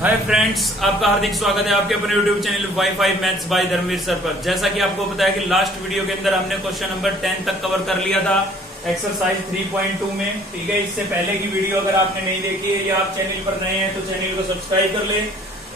Hi friends, आपका हार्दिक स्वागत है आपके अपने YouTube channel wifi maths by Dharmveer sir पर। जैसा कि आपको पता है कि लास्ट वीडियो के अंदर हमने क्वेश्चन नंबर 10 तक कवर कर लिया था एक्सरसाइज 3.2 में। ठीक है, इससे पहले की वीडियो अगर आपने नहीं देखी है या आप चैनल पर नए हैं तो चैनल को सब्सक्राइब कर ले,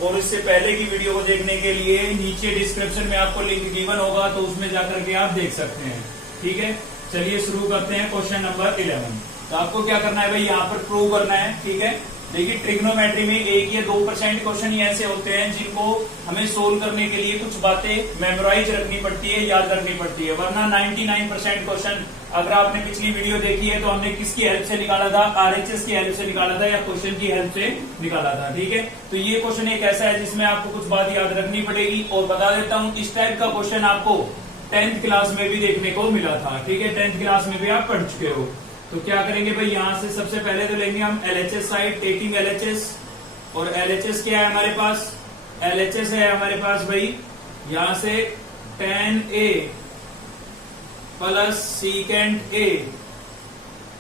और इससे पहले की वीडियो को देखने के लिए नीचे डिस्क्रिप्शन में आपको लिंक गिवन होगा, तो उसमें जाकर के आप देख सकते हैं। ठीक है, चलिए शुरू करते हैं क्वेश्चन नंबर 11। तो आपको क्या करना है भाई, यहाँ पर प्रूव करना है। ठीक है, देखिए ट्रिग्नोमेट्री में 1 या 2% क्वेश्चन ही ऐसे होते हैं जिनको हमें सोल्व करने के लिए कुछ बातें मेमोराइज रखनी पड़ती है, याद रखनी पड़ती है, वरना 99% क्वेश्चन अगर आपने पिछली वीडियो देखी है तो हमने किसकी हेल्प से निकाला था, आरएचएस की हेल्प से निकाला था या क्वेश्चन की हेल्प से निकाला था। ठीक है, तो ये क्वेश्चन एक ऐसा है जिसमें आपको कुछ बात याद रखनी पड़ेगी। और बता देता हूँ, इस टाइप का क्वेश्चन आपको 10th क्लास में भी देखने को मिला था। ठीक है, 10th क्लास में भी आप पढ़ चुके हो। तो क्या करेंगे भाई, यहां से सबसे पहले तो लेंगे हम एलएचएस साइड, टेकिंग एलएचएस। और एलएचएस क्या है हमारे पास, एलएचएस है हमारे पास भाई यहां से tan A plus secant A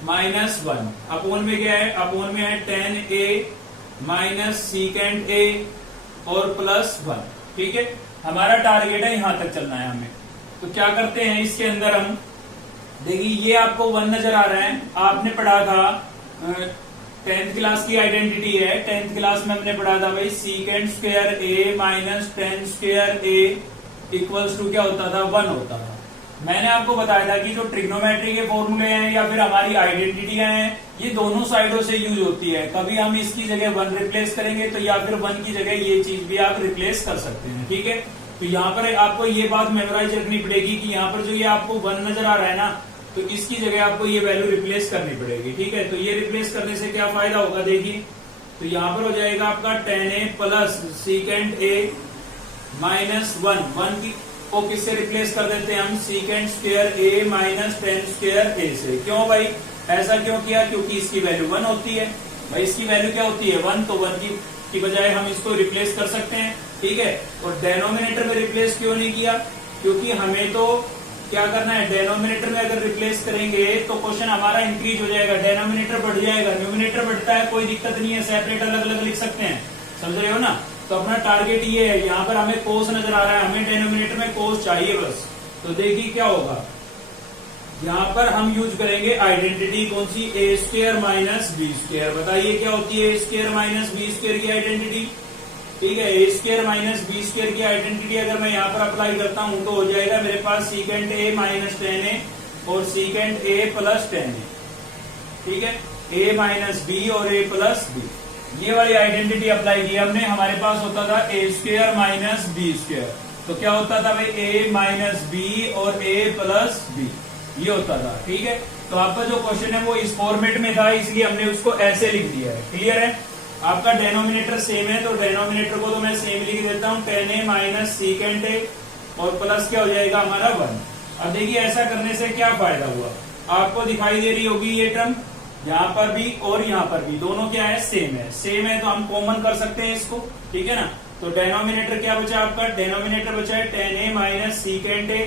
-1 upon में क्या है, अपोन में है tan A minus secant A और +1। ठीक है, हमारा टारगेट है यहां तक चलना है हमें। तो क्या करते हैं, इसके अंदर हम देखिए ये आपको 1 नजर आ रहा है। आपने पढ़ा था 10th क्लास की आइडेंटिटी है, 10th क्लास में हमने पढ़ा था भाई secant square A minus tan square A equals to क्या होता था, 1 होता था। मैंने आपको बताया था कि जो ट्रिग्नोमेट्री के फॉर्मूले हैं या फिर हमारी आइडेंटिटियां हैं, ये दोनों साइडों से यूज होती है। कभी हम इसकी जगह 1 रिप्लेस करेंगे तो या फिर 1 की जगह ये चीज भी आप रिप्लेस कर सकते हैं। ठीक है, तो यहाँ पर आपको ये बात मेमोराइज रखनी पड़ेगी कि यहाँ पर जो ये आपको 1 नजर आ रहा है ना, तो इसकी जगह आपको ये वैल्यू रिप्लेस करनी पड़ेगी। ठीक है, तो ये रिप्लेस करने से क्या फायदा होगा, देखिए तो यहाँ पर हो जाएगा आपका tan A plus secant A minus 1 की को किससे रिप्लेस कर देते हैं हम, secant square A minus tan square A से। क्यों भाई, ऐसा क्यों किया, क्योंकि इसकी वैल्यू 1 होती है। भाई इसकी वैल्यू क्या होती है, 1, तो 1 की बजाय हम इसको रिप्लेस कर सकते हैं। ठीक है, और डेनोमिनेटर में रिप्लेस क्यों नहीं किया, क्योंकि हमें तो क्या करना है, डेनोमिनेटर में अगर रिप्लेस करेंगे तो क्वेश्चन हमारा इंक्रीज हो जाएगा, डेनोमिनेटर बढ़ जाएगा। न्यूमिनेटर बढ़ता है, कोई दिक्कत नहीं है, सेपरेट अलग अलग लिख सकते हैं, समझ रहे हो ना। तो अपना टारगेट ये है, यहाँ पर हमें कोस नजर आ रहा है, हमें डेनोमिनेटर में कोस चाहिए बस। तो देखिए क्या होगा, यहाँ पर हम यूज करेंगे आइडेंटिटी कौन सी, ए स्क्वायर माइनस बी स्क्वायर। बताइए क्या होती है A square minus B square की आइडेंटिटी। ठीक है, A square minus B square की आइडेंटिटी अगर मैं यहाँ पर अप्लाई करता हूं तो हो जाएगा मेरे पास secant A minus tan A और secant A plus tan A। ठीक है, A माइनस बी और A प्लस बी, ये वाली आइडेंटिटी अप्लाई की हमने। हमारे पास होता था ए स्क्वायर माइनस बी स्क्वायर, तो क्या होता था भाई A माइनस बी और A प्लस बी, ये होता था। ठीक है, तो आपका जो क्वेश्चन है वो इस फॉर्मेट में था, इसलिए हमने उसको ऐसे लिख दिया है। क्लियर है, आपका डेनोमिनेटर सेम है तो डेनोमिनेटर को तो मैं सेम लिख देता हूं, tan A minus secant A और प्लस क्या हो जाएगा हमारा 1। अब देखिए ऐसा करने से क्या फायदा हुआ, आपको दिखाई दे रही होगी ये टर्म, यहाँ पर भी और यहाँ पर भी दोनों क्या है, सेम है। सेम है तो हम कॉमन कर सकते हैं इसको। ठीक है ना, तो डेनोमिनेटर क्या बचा आपका, डेनोमिनेटर बचा है tan A minus secant A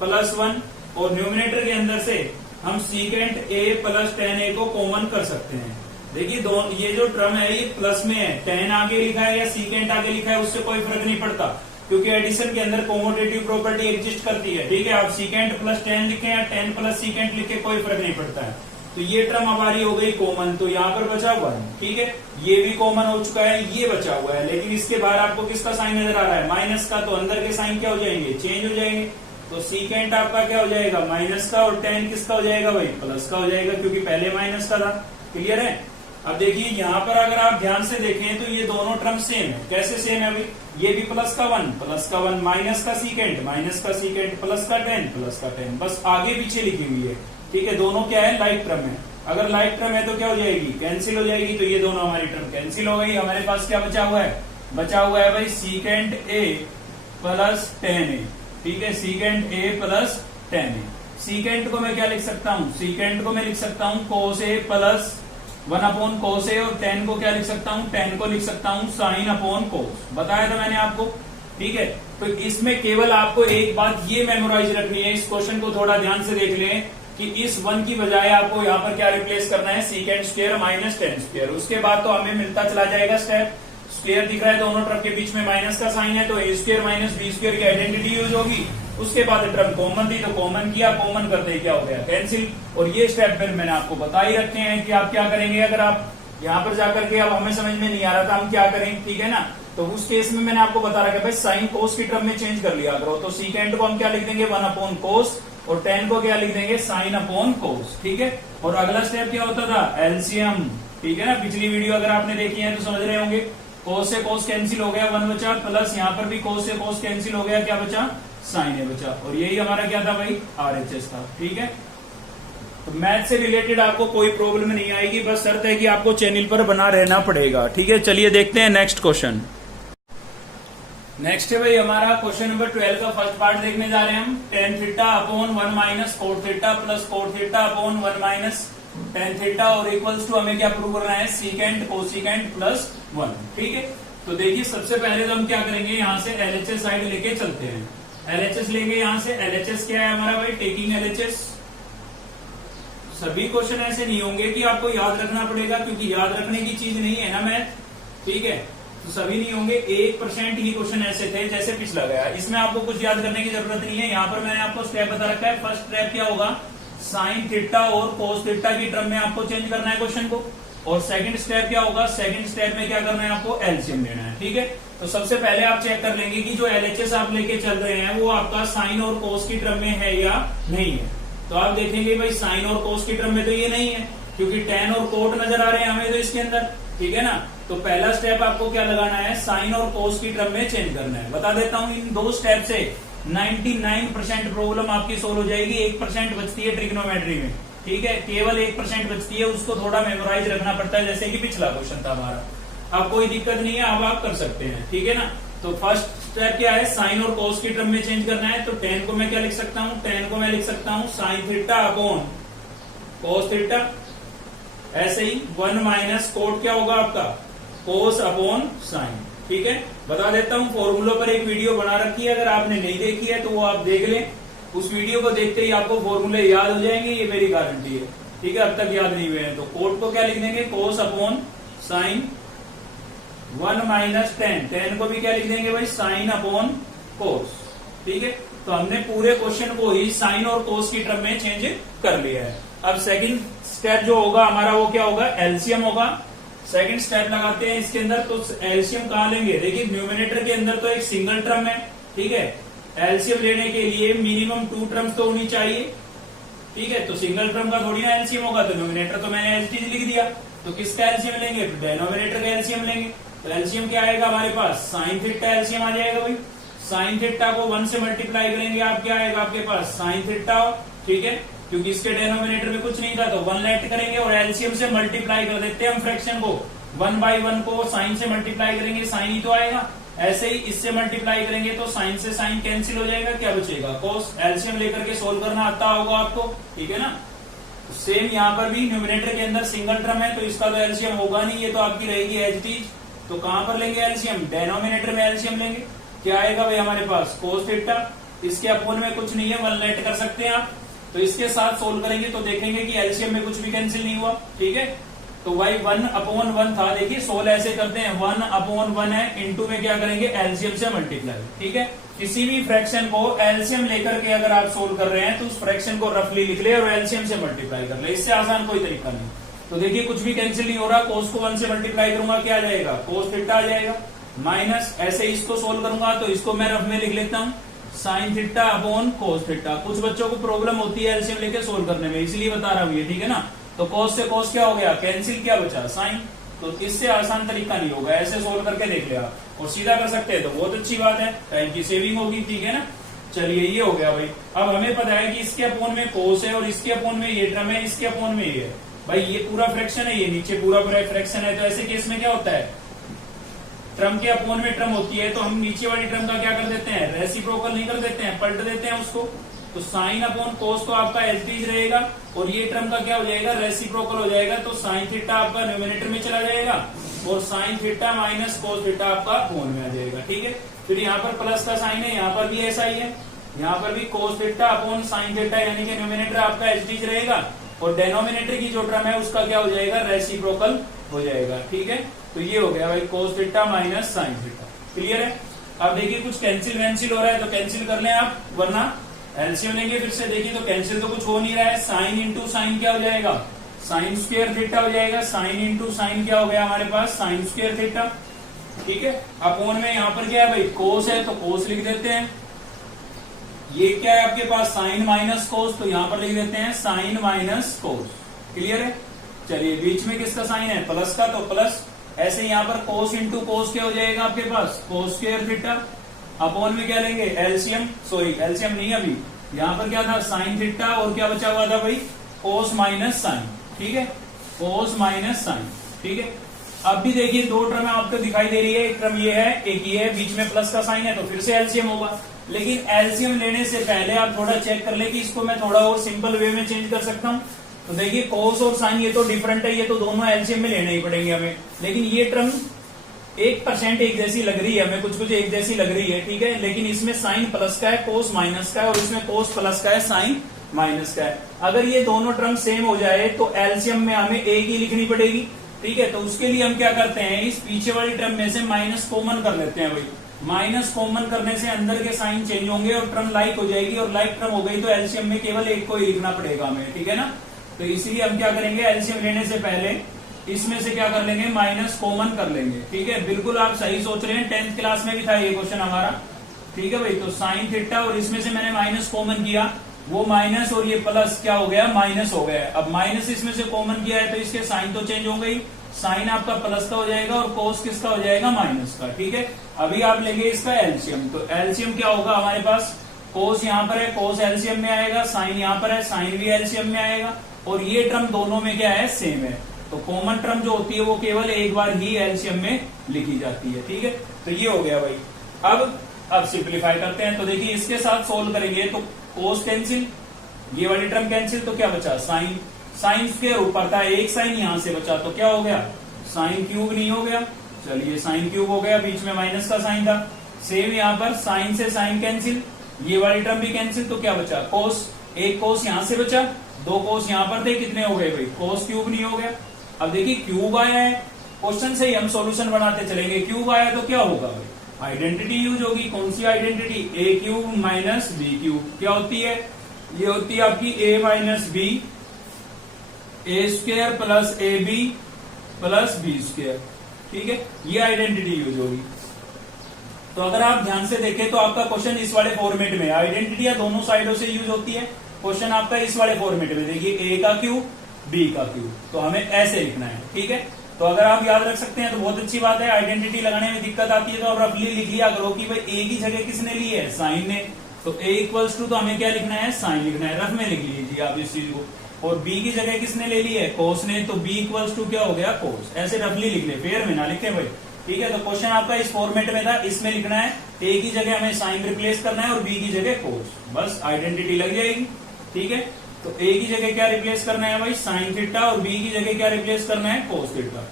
plus 1, और न्यूमिनेटर के अंदर से हम secant A plus tan A को कॉमन कर सकते हैं। देखिए दोनों ये जो टर्म है ये प्लस में है, tan आगे लिखा है या सीकेंट आगे लिखा है उससे कोई फर्क नहीं पड़ता, क्योंकि एडिशन के अंदर कॉमोटेटिव प्रॉपर्टी एग्जिस्ट करती है। ठीक है, आप सीकेंट प्लस tan लिखें या tan प्लस सीकेंट लिखे कोई फर्क नहीं पड़ता है। तो ये टर्म हमारी हो गई कॉमन, तो यहाँ पर बचा 1। ठीक है, ये भी कॉमन हो चुका है, ये बचा हुआ है, लेकिन इसके बाहर आपको किसका साइन नजर आ रहा है, माइनस का, तो अंदर के साइन क्या हो जाएंगे, चेंज हो जाएंगे। तो सीकेंट आपका क्या हो जाएगा, माइनस का, और tan किसका हो जाएगा भाई, प्लस का हो जाएगा, क्योंकि पहले माइनस का था। क्लियर है, अब देखिए यहाँ पर अगर आप ध्यान से देखें तो ये दोनों टर्म सेम है। कैसे सेम है भाई, ये भी प्लस का 1 माइनस का सीकेंट प्लस का tan, बस आगे पीछे लिखी हुई है। ठीक है, दोनों क्या है, लाइक टर्म है। अगर लाइक टर्म है तो क्या हो जाएगी, कैंसिल हो जाएगी, तो ये दोनों हमारी टर्म कैंसिल हो गई। हमारे पास क्या बचा हुआ है, बचा हुआ है भाई secant A plus tan A। ठीक है, secant A plus tan A। Secant को मैं क्या लिख सकता हूँ, सीकेंट को मैं लिख सकता हूँ cos A plus 1 upon cos A, और tan को क्या लिख सकता हूँ, tan को लिख सकता हूँ sin अपॉन cos। बताया था मैंने आपको। ठीक है, तो इसमें केवल आपको एक बात ये मेमोराइज रखनी है, इस क्वेश्चन को थोड़ा ध्यान से देख लें कि इस 1 की बजाय आपको यहाँ पर क्या रिप्लेस करना है, secant square minus tan square. उसके बाद तो हमें मिलता चला जाएगा स्टेप। स्क्वायर दिख रहा है दोनों टर्म के बीच में माइनस का साइन है, तो ए स्क्वायर माइनस बी स्क्वायर की आइडेंटिटी यूज होगी। उसके बाद टर्म कॉमन थी तो कॉमन किया, कॉमन करते क्या हो गया कैंसिल। और ये स्टेप फिर मैंने आपको बता ही रखे हैं कि आप क्या करेंगे। अगर आप यहाँ पर जाकर के अब हमें समझ में नहीं आ रहा था हम क्या करें, ठीक है ना, तो उस केस में मैंने आपको बता रखा है भाई साइन कोस की टर्म में चेंज कर लिया करो। तो सीकेंड को हम क्या लिख देंगे 1 अपॉन कोस और tan को क्या लिख देंगे साइन अपॉन कोस, ठीक है। और अगला स्टेप क्या होता था एलसीएम, ठीक है ना। पिछली वीडियो अगर आपने देखी है तो समझ रहे होंगे। कोस से कोस कैंसिल हो गया 1 बचा, प्लस यहाँ पर भी कोस से कोस कैंसिल हो गया, क्या बचा साइन ए बचा। और यही हमारा क्या था भाई आरएचएस था, ठीक है। तो मैथ से रिलेटेड आपको कोई प्रॉब्लम नहीं आएगी, बस शर्त है कि आपको चैनल पर बना रहना पड़ेगा, ठीक है। चलिए देखते हैं नेक्स्ट क्वेश्चन। नेक्स्ट है भाई हमारा क्वेश्चन नंबर 12 का फर्स्ट पार्ट देखने जा रहे हैं हम। tan theta upon 1 minus cot theta plus cot theta upon 1 minus tan theta और इक्वल्स टू हमें क्या प्रूव करना है सीकेंट कोसीकेंट प्लस 1, ठीक है। तो देखिए सबसे पहले तो हम क्या करेंगे, यहाँ से एलएचएस साइड लेके चलते हैं। एलएचएस लेंगे यहाँ से। एलएचएस क्या है हमारा भाई टेकिंग एलएचएस। सभी क्वेश्चन ऐसे नहीं होंगे कि आपको याद रखना पड़ेगा, क्योंकि याद रखने की चीज नहीं है ना मैथ, ठीक है। तो सभी नहीं होंगे, 1% ही क्वेश्चन ऐसे थे जैसे पिछला गया। इसमें आपको कुछ याद करने की जरूरत नहीं है। यहाँ पर मैंने आपको स्टेप बता रखा है। फर्स्ट स्टेप क्या होगा, साइन थीटा और कोस थीटा की टर्म में आपको चेंज करना है क्वेश्चन को। और सेकंड स्टेप क्या होगा, सेकंड स्टेप में क्या करना है आपको एलसीएम लेना है, ठीक है। तो सबसे पहले आप चेक कर लेंगे कि जो एलएचएस आप लेके चल रहे हैं वो आपका साइन और कोस की टर्म में है या नहीं है। तो आप देखेंगे भाई साइन और कोस की टर्म में तो ये नहीं है, क्योंकि tan और कोट नजर आ रहे हैं हमें तो इसके अंदर, ठीक है ना। तो पहला स्टेप आपको क्या लगाना है, साइन और कोस की टर्म में चेंज करना है। बता देता हूं इन दो स्टेप से 99% प्रॉब्लम आपकी सोल्व हो जाएगी। 1% बचती है ट्रिग्नोमेट्री में, ठीक है। केवल 1% बचती है, उसको थोड़ा मेमोराइज रखना पड़ता है, जैसे कि पिछला क्वेश्चन था हमारा। अब कोई दिक्कत नहीं है, अब आप कर सकते हैं, ठीक है ना। तो फर्स्ट स्टेप क्या है, साइन और कोस की टर्म में चेंज करना है। तो tan को मैं क्या लिख सकता हूँ, tan को मैं लिख सकता हूँ sine theta upon cos theta. ऐसे ही 1 माइनस कोट क्या होगा आपका कोस अपॉन साइन, ठीक है। बता देता हूँ फॉर्मूलों पर एक वीडियो बना रखी है, अगर आपने नहीं देखी है तो वो आप देख लें। उस वीडियो को देखते ही आपको फॉर्मूले याद हो जाएंगे, ये मेरी गारंटी है, ठीक है। अब तक याद नहीं हुए हैं तो कोट को क्या लिख देंगे कोस अपॉन साइन 1 माइनस tan को भी क्या लिख देंगे भाई साइन अपॉन कोस, ठीक है। तो हमने पूरे क्वेश्चन को ही साइन और कोस की टर्म में चेंज कर लिया है। अब सेकंड स्टेप जो होगा हमारा वो क्या होगा, एलसीएम होगा। सेकंड स्टेप लगाते हैं इसके अंदर। तो एलसीएम कहाँ लेंगे, देखिए न्यूमिनेटर के अंदर तो एक सिंगल टर्म है, ठीक है। एलसीएम लेने के लिए मिनिमम 2 टर्म्स तो होनी चाहिए, ठीक है। तो सिंगल टर्म का थोड़ी ना एलसीएम होगा, तो न्यूमिनेटर तो मैंने एज इट इज लिख दिया। तो किसका एलसीएम लेंगे, डेनोमिनेटर का एलसीएम लेंगे। तो एलसीएम क्या आएगा हमारे पास, साइन थीटा एलसीएम आ जाएगा भाई। साइन थीटा को 1 से मल्टीप्लाई करेंगे, आप क्या आएगा आपके पास साइन थीटा, ठीक है। क्योंकि इसके डेनोमिनेटर में कुछ नहीं था तो 1 लेट करेंगे और एलसीएम से मल्टीप्लाई कर देते हैं हम फ्रैक्शन को। 1/1 को साइन से मल्टीप्लाई करेंगे, साइन ही तो आएगा। ऐसे ही इससे मल्टीप्लाई करेंगे तो साइन से साइन कैंसिल हो जाएगा, क्या बचेगा कोस। एलसीएम लेकर के सोल्व करना आता होगा आपको, ठीक है ना। सेम यहाँ पर भी न्यूमिनेटर के अंदर सिंगल टर्म है तो इसका तो एलसीएम होगा नहीं, ये तो आपकी रहेगी एज इट इज। तो कहां पर लेंगे एलसीएम, डेनोमिनेटर में एलसीएम लेंगे। क्या आएगा भाई हमारे पास कोस थीटा, इसके अपोन में कुछ नहीं है 1 लेट कर सकते हैं आप। तो इसके साथ सोल्व करेंगे तो देखेंगे कि एलसीएम में कुछ भी कैंसिल नहीं हुआ, ठीक है। तो भाई 1/1 था, देखिए सोल्व ऐसे करते हैं 1/1 है, इंटू में क्या करेंगे एलसीएम से मल्टीप्लाई, ठीक है। किसी भी फ्रैक्शन को एलसीएम लेकर के अगर आप सोल्व कर रहे हैं तो उस फ्रैक्शन को रफली लिख ले और एलसीएम से मल्टीप्लाई कर ले, इससे आसान कोई तरीका नहीं। तो देखिए कुछ भी कैंसिल नहीं हो रहा, कोस को 1 से मल्टीप्लाई करूंगा क्या आ जाएगा कोस थीटा आ जाएगा, माइनस ऐसे इसको सोल्व करूंगा तो इसको मैं रफ में लिख लेता हूँ sine theta upon cos theta. कुछ बच्चों को प्रॉब्लम होती है एलसीएम लेके सोल्व करने में, इसलिए बता रहा हूँ ये, ठीक है ना। तो कोस से कोस क्या हो गया कैंसिल, क्या बचा साइन। तो इससे आसान तरीका नहीं होगा, ऐसे सोल्व करके देख ले आप और सीधा कर सकते हैं तो बहुत अच्छी बात है, टाइम की सेविंग होगी, ठीक है ना। चलिए ये हो गया भाई। अब हमें पता है कि इसके अपोन में कोस है और इसके अपोन में ये टर्म है, इसके अपोन में ये है भाई, ये पूरा फ्रैक्शन है, ये नीचे पूरा फ्रैक्शन है। तो ऐसे केस में क्या होता है, टर्म के अपोन में टर्म होती है तो हम नीचे वाली टर्म का क्या कर देते हैं, रेसिप्रोकल नहीं कर देते हैं, पलट देते हैं उसको। तो साइन अपॉन कोस तो आपका एज इट इज रहेगा और ये टर्म का क्या हो जाएगा, रेसिप्रोकल हो जाएगा। तो साइन थीटा आपका न्यूमिनेटर में चला जाएगा और sine theta minus cos theta आपका अपोन में आ जाएगा, ठीक है। फिर यहाँ पर प्लस का साइन है, यहाँ पर भी ऐसा ही है, यहाँ पर भी cos theta upon sine theta, यानी कि न्यूमिनेटर आपका एज इट इज रहेगा और डेनोमिनेटर की जो टर्म है उसका क्या हो जाएगा, रेसिप्रोकल हो जाएगा। ठीक है, तो ये हो गया भाई cos theta minus sine theta. Clear है। अब देखिए कुछ कैंसिल वैंसिल हो रहा है तो कैंसिल कर लें आप, वरना एलसीएम लेंगे फिर से। देखिए तो कैंसिल तो कुछ हो नहीं रहा है, साइन इंटू साइन क्या हो जाएगा, साइन स्क्वायर थीटा हो जाएगा। साइन इंटू साइन क्या हो गया हमारे पास, साइन स्क्वायर थीटा। ठीक है, अपोन में यहाँ पर क्या है भाई, कोस है तो कोस लिख देते हैं। ये क्या है आपके पास, साइन माइनस कोस, तो यहाँ पर लिख देते हैं साइन माइनस कोस। क्लियर है। चलिए बीच में किसका साइन है, प्लस का, तो प्लस। ऐसे यहाँ पर कोस इंटू कोस क्या हो जाएगा आपके पास, कोस स्क्वायर थीटा। अपोन में क्या लेंगे, एलसीएम, सॉरी एलसीएम नहीं, अभी यहाँ पर क्या था, साइन थीटा, और क्या बचा हुआ था भाई, कोस माइनस साइन। ठीक है, कोस माइनस साइन। ठीक है, अब भी देखिए दो टर्म आपको दिखाई दे रही है, एक टर्म ये है, एक ये है, बीच में प्लस का साइन है, तो फिर से एलसीएम होगा। लेकिन एलसीएम लेने से पहले आप थोड़ा चेक कर ले कि इसको मैं थोड़ा और सिंपल वे में चेंज कर सकता हूँ। तो देखिए कोस और साइन ये तो डिफरेंट है, ये तो दोनों एलसीएम में लेने ही पड़ेंगे हमें। लेकिन ये टर्म 1% एक जैसी लग रही है हमें, कुछ कुछ एक जैसी लग रही है। ठीक है, लेकिन इसमें साइन प्लस का है, कोस माइनस का है, और इसमें कोस प्लस का है, साइन माइनस का है। अगर ये दोनों टर्म सेम हो जाए तो एलसीएम में हमें एक ही लिखनी पड़ेगी। ठीक है, तो उसके लिए हम क्या करते हैं, इस पीछे वाली टर्म में से माइनस कॉमन कर लेते हैं भाई। माइनस कॉमन करने से अंदर के साइन चेंज होंगे और टर्म लाइक हो जाएगी, और लाइक टर्म हो गई तो एलसीएम में केवल एक को ही लिखना पड़ेगा हमें। ठीक है ना, तो इसलिए हम क्या करेंगे, एलसीएम लेने से पहले इसमें से क्या कर लेंगे, माइनस कॉमन कर लेंगे। ठीक है, बिल्कुल आप सही सोच रहे हैं, 10th क्लास में भी था ये क्वेश्चन हमारा। ठीक है भाई, तो साइन थीटा और इसमें से मैंने माइनस कॉमन किया, वो माइनस और ये प्लस क्या हो गया, माइनस हो गया। अब माइनस इसमें से कॉमन किया है तो इसके साइन तो चेंज हो गई, साइन आपका प्लस का हो जाएगा और कोस किसका हो जाएगा, माइनस का। ठीक है, अभी आप लेंगे इसका एलसीएम, तो एलसीएम क्या होगा हमारे पास, कोस यहाँ पर है, कोस एलसीएम में आएगा, साइन यहाँ पर है, साइन भी एलसीएम में आएगा, और ये टर्म दोनों में क्या है, सेम है। तो कॉमन टर्म जो होती है वो केवल एक बार ही एलसीएम में लिखी जाती है। ठीक है, तो ये हो गया भाई। अब सिंप्लीफाई करते हैं, तो देखिए इसके साथ सोल्व करेंगे तो कोस कैंसिल, ये वाली टर्म कैंसिल, तो क्या बचा, साइन। साइन स्क्वायर ऊपर था, एक साइन यहां से बचा, तो क्या हो गया, साइन क्यूब नहीं हो गया। चलिए साइन क्यूब हो गया, बीच में माइनस का साइन था। सेम यहाँ पर साइन से साइन कैंसिल, ये वाली टर्म भी कैंसिल, तो क्या बचा, कोस। एक कोस यहां से बचा, दो कोस यहां पर थे, कितने हो गए भाई, कोस क्यूब नहीं हो गया। अब देखिए क्यूब आया है, क्वेश्चन से ही हम सॉल्यूशन बनाते चलेंगे। क्यूब आया तो क्या होगा भाई, आइडेंटिटी यूज होगी। कौन सी identity, A cube minus B cube. क्या होती है, ये होती है आपकी A minus B, A square plus A B plus B square. ठीक है, ये आइडेंटिटी यूज होगी। तो अगर आप ध्यान से देखें तो आपका क्वेश्चन इस वाले फॉर्मेट में, आइडेंटिटी दोनों साइडों से यूज होती है। क्वेश्चन आपका इस वाले फॉर्मेट में, देखिए ए का क्यूब बी का क्यूब, तो हमें ऐसे लिखना है। ठीक है, तो अगर आप याद रख सकते हैं तो बहुत अच्छी बात है। आइडेंटिटी लगाने में दिक्कत आती है तो आप रफली लिख लिया करो कि भाई ए की जगह किसने ली है, साइन ने, तो ए इक्वल्स टू, तो हमें क्या लिखना है, साइन लिखना है। रफ में लिख लीजिए आप इस चीज को। और बी की जगह किसने ले ली है, कोस ने, तो बी इक्वल्स टू क्या हो गया, कोस। ऐसे रफली लिख ले, फेयर में ना लिखे भाई। ठीक है, तो क्वेश्चन आपका इस फॉर्मेट में था, इसमें लिखना है ए की जगह हमें साइन रिप्लेस करना है और बी की जगह कोस, बस आइडेंटिटी लग जाएगी। ठीक है, तो ए की जगह क्या रिप्लेस करना है भाई, साइन थीटा, और बी की जगह क्या रिप्लेस करना है, कोस थीटा।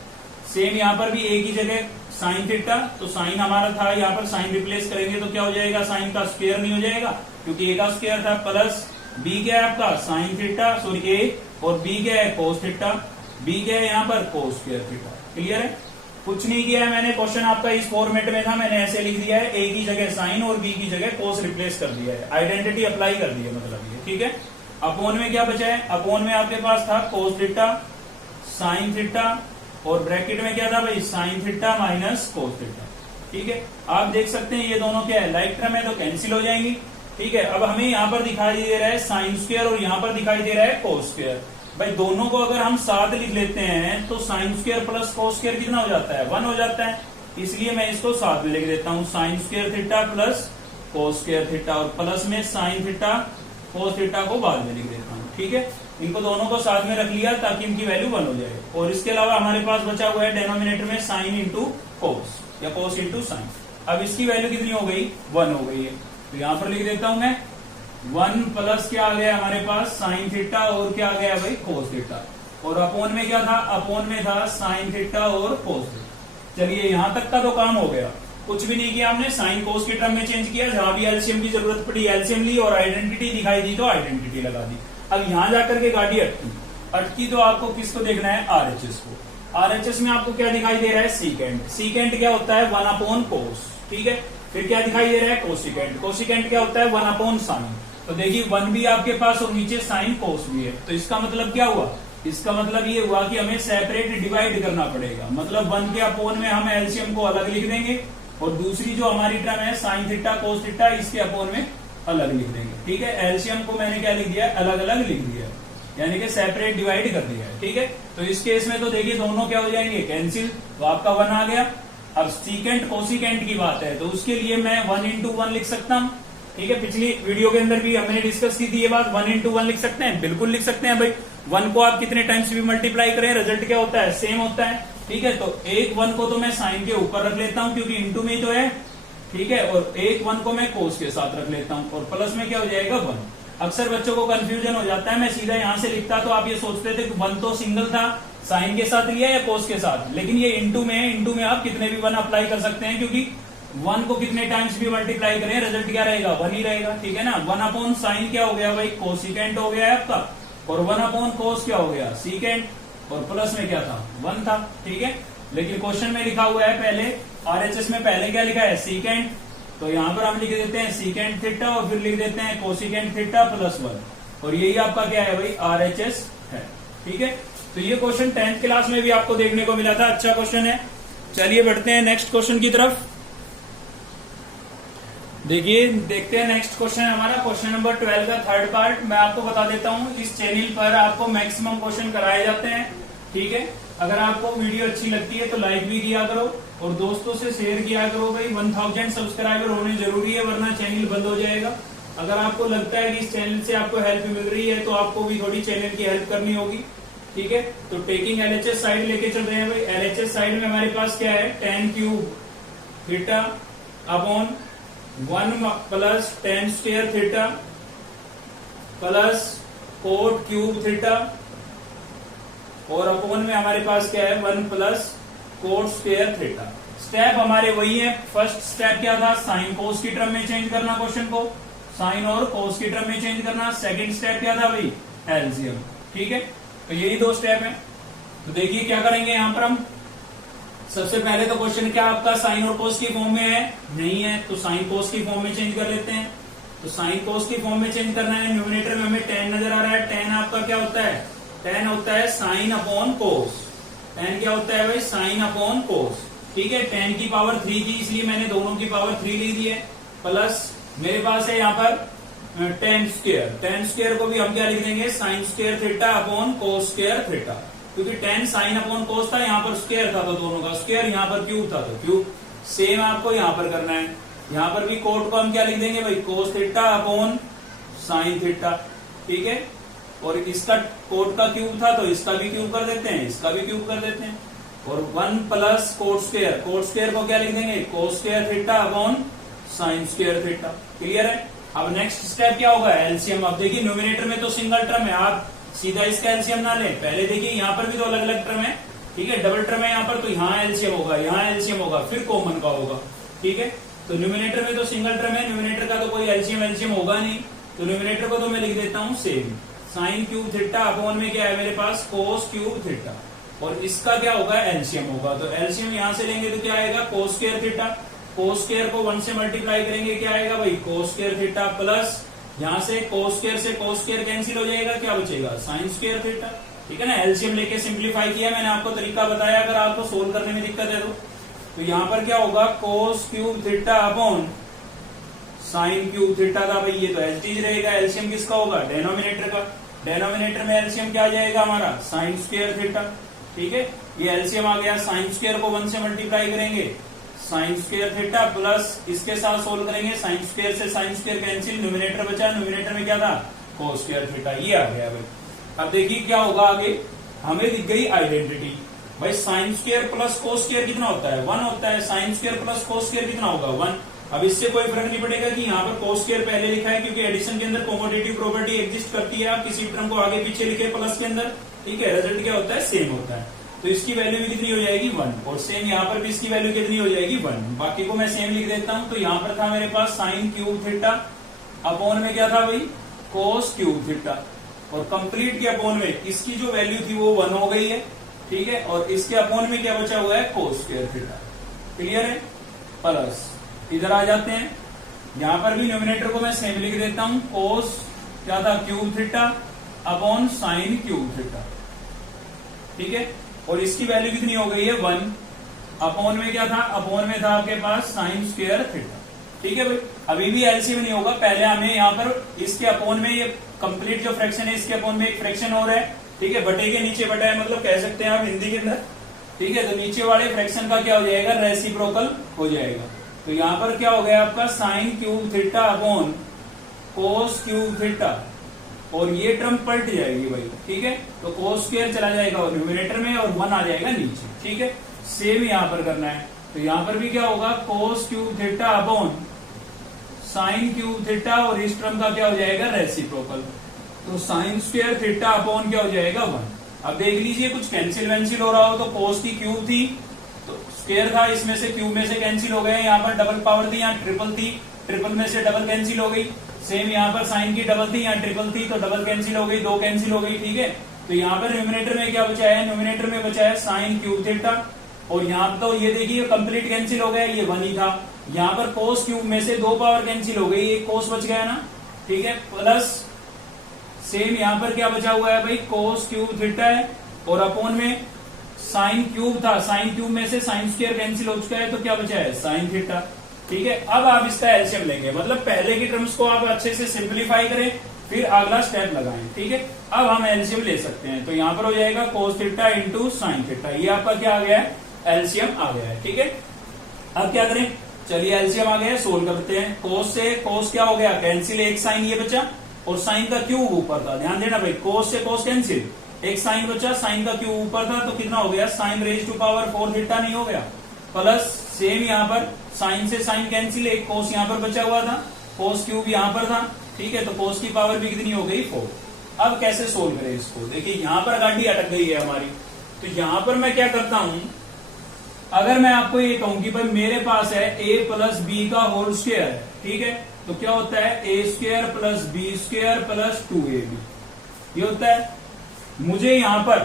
सेम यहाँ पर भी ए की जगह साइन थीटा, तो साइन हमारा था, यहाँ पर साइन रिप्लेस करेंगे तो क्या हो जाएगा, साइन का स्क्वायर नहीं हो जाएगा क्योंकि ए का स्क्वायर था, प्लस बी क्या है आपका, साइन थीटा, सॉरी ए, और बी क्या है, कोस थीटा। बी क्या है यहाँ पर, कोस स्क्वायर थीटा। क्लियर है, कुछ नहीं किया है मैंने, क्वेश्चन आपका इस फॉर्मेट में था, मैंने ऐसे लिख दिया है, ए की जगह साइन और बी की जगह कोस रिप्लेस कर दिया है, आइडेंटिटी अप्लाई कर दी है मतलब ये। ठीक है, अपोन में क्या बचा है, अपोन में आपके पास था कोस थीटा, साइन थीटा, और ब्रैकेट में क्या था भाई, sine theta minus cos theta. ठीक है, आप देख सकते हैं ये दोनों क्या है, लाइक टर्म है तो कैंसिल हो जाएंगी। ठीक है, अब हमें यहाँ पर दिखाई दे रहा है साइन स्क्वायर और यहाँ पर दिखाई दे रहा है कोस स्क्वायर। भाई दोनों को अगर हम साथ लिख लेते हैं तो sine square plus cos square कितना हो जाता है, 1 हो जाता है। इसलिए मैं इसको साथ में लिख देता हूँ, sign square theta plus cos square theta, और प्लस में साइन थीटा कोस थीटा को बाद में लिख देता हूँ। ठीक है, इनको दोनों को साथ में रख लिया ताकि इनकी वैल्यू 1 हो जाए। और इसके अलावा हमारे पास बचा हुआ है डेनोमिनेटर में साइन इंटू कोस या कोस इंटू साइन। अब इसकी वैल्यू कितनी हो गई, 1 हो गई है, तो यहाँ पर लिख देता हूं मैं 1 प्लस क्या आ गया हमारे पास, साइन थीटा, और क्या आ गया भाई, कोस थीटा। और अपोन में क्या था, अपोन में था साइन थीटा और कोस थीटा। चलिए यहां तक का तो काम हो गया, कुछ भी नहीं किया हमने, साइन कोस की टर्म में चेंज किया, जहां भी एलसीएम की जरूरत पड़ी एलसीएम ली, और आइडेंटिटी दिखाई दी तो आइडेंटिटी लगा दी। अब यहां जाकर के गाड़ी अटकी, अटकी तो आपको किसको देखना है, आरएचएस को। आरएचएस में आपको क्या दिखाई दे रहा है, सीकेंट। सीकेंट क्या होता है, 1/cos, ठीक है। फिर क्या दिखाई दे रहा है, कोसिकेंट। कोसिकेंट क्या होता है, 1/sin। तो देखिए 1 भी आपके पास और नीचे साइन कोस भी है, तो इसका मतलब क्या हुआ, इसका मतलब ये हुआ कि हमें सेपरेट डिवाइड करना पड़ेगा। मतलब 1 के अपोन में हम एलसीएम को अलग लिख देंगे और दूसरी जो हमारी टर्म है साइन थीटा कोस थीटा, इसके अपोन में अलग लिख देंगे, ठीक है। एलसीएम को मैंने क्या लिख दिया, अलग अलग लिख दिया, यानी कि सेपरेट डिवाइड कर दिया है, ठीक है। तो इस केस में तो देखिए दोनों क्या हो जाएंगे, कैंसिल, तो आपका 1 आ गया। अब सीकेंट कोसिकेंट की बात है, तो उसके लिए मैं 1 into 1 लिख सकता हूं, ठीक है। पिछली वीडियो के अंदर भी हमने डिस्कस की थी ये बात, 1 into 1 लिख सकते हैं, बिल्कुल लिख सकते हैं भाई। 1 को आप कितने टाइम्स भी मल्टीप्लाई करें, रिजल्ट क्या होता है, सेम होता है, ठीक है। तो एक 1 को तो मैं साइन के ऊपर रख लेता हूं क्योंकि इंटू में तो है, ठीक है, और एक 1 को मैं कोस के साथ रख लेता हूं और प्लस में क्या हो जाएगा, 1। अक्सर बच्चों को कंफ्यूजन हो जाता है, मैं सीधा यहां से लिखता तो आप ये सोचते थे कि 1 तो सिंगल था, साइन के साथ लिया या कोस के साथ, लेकिन ये इंटू में है, इंटू में आप कितने भी 1 अप्लाई कर सकते हैं क्योंकि 1 को कितने टाइम्स भी मल्टीप्लाई करें रिजल्ट क्या रहेगा, 1 ही रहेगा, ठीक है ना। 1/sin क्या हो गया भाई, कोसिकेंट हो गया है आपका, और 1/cos क्या हो गया, सीकेंट, और प्लस में क्या था, 1 था, ठीक है। लेकिन क्वेश्चन में लिखा हुआ है पहले, आरएचएस में पहले क्या लिखा है, सीकेंट, तो यहां पर हम लिख देते हैं सीकेंट थीटा और फिर लिख देते हैं कोसिकेंट थीटा प्लस 1, और यही आपका क्या है भाई, आरएचएस है, ठीक है। तो ये क्वेश्चन 10th क्लास में भी आपको देखने को मिला था, अच्छा क्वेश्चन है। चलिए बढ़ते हैं नेक्स्ट क्वेश्चन की तरफ। देखिए देखते हैं नेक्स्ट क्वेश्चन है हमारा, क्वेश्चन नंबर 12 का 3rd पार्ट। मैं आपको बता देता हूं, इस चैनल पर आपको मैक्सिमम क्वेश्चन कराए जाते हैं, ठीक है। अगर आपको वीडियो अच्छी लगती है तो लाइक भी किया करो और दोस्तों से शेयर किया करो भाई। 1000 सब्सक्राइबर होने जरूरी है वरना चैनल बंद हो जाएगा। अगर आपको लगता है कि इस चैनल से आपको हेल्प मिल रही है तो आपको भी थोड़ी चैनल की हेल्प करनी होगी, ठीक है। तो टेकिंग एलएचएस साइड लेके चल रहे हैं भाई। एलएचएस साइड में हमारे पास क्या है, tan cube theta upon 1 plus tan square theta plus coat cube theta, और अपोन में हमारे पास क्या है, 1 plus coat square theta. Step हमारे वही है। फर्स्ट स्टेप क्या था, साइन कोस की टर्म में चेंज करना क्वेश्चन को, साइन और कोस की टर्म में चेंज करना। सेकंड स्टेप क्या था भाई, एलसीएम, ठीक है। तो यही 2 स्टेप है। तो देखिए क्या करेंगे यहां पर हम, सबसे पहले तो क्वेश्चन क्या आपका साइन और कोस की फॉर्म में है, नहीं है, तो साइन कोस की फॉर्म में चेंज कर लेते हैं। तो साइन कोस की फॉर्म में चेंज करना है, न्यूमरेटर में हमें tan नजर आ रहा है, tan आपका क्या होता है, tan होता है साइन अपॉन कोस। tan क्या होता है भाई, साइन अपॉन कोस, ठीक है। tan की पावर 3 थी इसलिए मैंने दोनों की पावर 3 ली दी है, प्लस मेरे पास है यहाँ पर tan स्क्वायर। tan स्क्वायर को भी हम क्या लिख देंगे, साइन स्क्वायर थीटा अपॉन कोस स्क्वायर थीटा, क्योंकि tan साइन अपॉन कोस था, यहाँ पर स्क्वायर था तो दोनों का स्क्वायर, यहाँ पर क्यूब था तो क्यूब। सेम आपको यहाँ पर करना है, यहाँ पर भी कोट को हम क्या लिख देंगे भाई, cos theta upon sine theta, ठीक है। और इसका कोट का क्यूब था तो इसका भी क्यूब कर देते हैं, इसका भी क्यूब कर देते हैं, और 1 plus coat square, coat square को क्या लिख देंगे, कोस square theta upon sine square theta. Clear है। अब नेक्स्ट स्टेप क्या होगा, एलसीएम। अब देखिए न्यूमरेटर में तो सिंगल टर्म है, आप सीधा इसका एलसीएम ना लें, पहले देखिए यहाँ पर भी तो अलग अलग टर्म है, ठीक है, डबल टर्म है यहाँ पर, तो यहाँ एलसीएम होगा, यहाँ एलसीएम होगा, फिर कॉमन का होगा, ठीक है। तो न्यूमरेटर में तो सिंगल टर्म है, न्यूमरेटर का तो कोई एलसीएम होगा नहीं, तो न्यूमरेटर को तो मैं लिख देता हूँ same, sine cube theta upon में क्या है मेरे पास, कोस क्यूब थीटा, और इसका क्या होगा, एलसीएम होगा। तो एलसीएम यहां से लेंगे तो क्या आएगा, कोस स्क्वायर थीटा, कोस स्क्वायर को 1 से मल्टीप्लाई करेंगे क्या आएगा भाई, कोस स्क्वायर थीटा, प्लस यहां से कोस स्क्वायर से कोस स्क्वायर कैंसिल हो जाएगा, क्या बचेगा, साइन स्क्वायर थीटा, ठीक है ना। एलसीएम लेके सिंप्लीफाई किया, मैंने आपको तरीका बताया, अगर आपको सोल्व करने में दिक्कत है तो यहाँ पर क्या होगा, cos cube theta upon sine cube theta था भाई, ये तो एचटीज रहेगा। एलसीएम किसका होगा, डेनोमिनेटर का, डेनोमिनेटर में एलसीएम क्या आ जाएगा हमारा, साइन स्क्वायर थीटा, ठीक है। ये एलसीएम आ गया, साइन स्क्वायर को 1 से मल्टीप्लाई करेंगे, साइन स्क्वायर थीटा, प्लस इसके साथ सोल्व करेंगे, साइन स्क्वायर से साइन स्क्वायर कैंसिल, न्यूमरेटर बचा, न्यूमरेटर में क्या था, कोस स्क्वायर थीटा, ये आ गया भाई। अब देखिए क्या होगा आगे, हमें दिख गई आइडेंटिटी भाई, sine square plus cos square कितना होता है, 1 होता है, sine square plus cos square कितना होगा, 1। अब इससे कोई फर्क नहीं पड़ेगा कि यहाँ पर कोस स्क्वायर पहले लिखा है, क्योंकि एडिशन के अंदर कॉमोडेटिव प्रॉपर्टी एग्जिस्ट करती है, आप किसी टर्म को आगे पीछे लिखे प्लस के अंदर, ठीक है, रिजल्ट क्या होता है, सेम होता है। तो इसकी वैल्यू भी कितनी हो जाएगी, 1, और सेम यहाँ पर भी इसकी वैल्यू कितनी हो जाएगी, 1। बाकी को मैं सेम लिख देता हूँ। तो यहाँ पर था मेरे पास साइन क्यूब थीटा अपॉन में क्या था भाई, कोस क्यूब थीटा, और कंप्लीट के अपोन में इसकी जो वैल्यू थी वो 1 हो गई है, ठीक है, और इसके अपोन में क्या बचा हुआ है, कोस स्क्वायर थीटा। क्लियर है? प्लस इधर आ जाते हैं, यहां पर भी न्यूमिनेटर को मैं सेम लिख देता हूं, कोस क्या था, cube theta upon sine cube theta, ठीक है, और इसकी वैल्यू कितनी हो गई है, 1। अपोन में क्या था, अपोन में था आपके पास साइन स्क्वायर थीटा। ठीक है भाई, अभी भी एलसीएम नहीं होगा, पहले हमें यहाँ पर इसके अपोन में, ये कंप्लीट जो फ्रैक्शन है इसके अपोन में एक फ्रैक्शन हो रहा है, ठीक है, बटे के नीचे बटा है, मतलब कह सकते हैं आप हिंदी के अंदर, ठीक है, तो नीचे वाले फ्रैक्शन का क्या हो जाएगा, रेसिप्रोकल हो जाएगा। तो यहाँ पर क्या हो गया आपका, sine cube theta upon cos cube theta, और ये टर्म पलट जाएगी भाई, ठीक है, तो कोस स्क्वायर चला जाएगा और न्यूमिनेटर में, और 1 आ जाएगा नीचे, ठीक है। सेम यहाँ पर करना है, तो यहाँ पर भी क्या होगा, cos cube theta upon sine cube theta, और इस टर्म का क्या हो जाएगा, रेसिप्रोकल, तो साइन स्क्वायर थीटा अपॉन क्या हो जाएगा, 1। अब देख लीजिए कुछ कैंसिल वैंसिल हो रहा हो, तो कोस की क्यूब थी तो स्क्वायर था, इसमें से क्यूब में से कैंसिल हो गए, यहाँ पर डबल पावर थी, यहाँ ट्रिपल थी, ट्रिपल में से डबल कैंसिल हो गई। सेम यहाँ पर साइन की डबल थी, यहाँ ट्रिपल थी, तो डबल कैंसिल हो गई, 2 कैंसिल हो गई, ठीक है। तो यहाँ पर न्यूमिनेटर में क्या बचा है, न्यूमिनेटर में बचा है साइन क्यूब थीटा, और यहाँ तो ये देखिए कंप्लीट कैंसिल हो गया, ये 1 ही था। यहाँ पर कोस क्यूब में से 2 पावर कैंसिल हो गई, एक कोस बच गया ना, ठीक है, प्लस सेम यहाँ पर क्या बचा हुआ है भाई, कोस क्यूब थीटा है, और अपोन में साइन क्यूब था, साइन क्यूब में से साइन स्क्वायर कैंसिल हो चुका है, तो क्या बचा है, साइन थीटा, ठीक है। अब आप इसका एलसीएम लेंगे, मतलब पहले की टर्म्स को आप अच्छे से सिंप्लीफाई करें, फिर अगला स्टेप लगाएं, ठीक है। अब हम एलसीएम ले सकते हैं, तो यहाँ पर हो जाएगा cos theta into sine theta, ये आपका क्या आ गया है, एलसीएम आ गया है, ठीक है। अब क्या करें, चलिए एलसीएम आ गया है, सोल्व करते हैं। कोस से कोस क्या हो गया, कैंसिल, एक साइन ये बचा, और साइन का क्यूब ऊपर था, ध्यान देना भाई, कोस से कोस कैंसिल, एक साइन बचा, साइन का क्यूब ऊपर था, तो कितना हो गया, sine raise to power 4 theta नहीं हो गया, प्लस सेम यहाँ पर साइन से साइन कैंसिल, एक कोस यहाँ पर बचा हुआ था, कोस क्यूब यहाँ पर था, ठीक है, तो कोस की पावर भी कितनी हो गई, 4। अब कैसे सोल्व करें इसको, देखिए यहाँ पर गाड़ी अटक गई है हमारी, तो यहाँ पर मैं क्या करता हूं, अगर मैं आपको ये कहूं कि भाई मेरे पास है a प्लस बी का होल स्क्वायर, ठीक है, तो क्या होता है, A square plus B square plus 2ab, ये होता है। मुझे यहां पर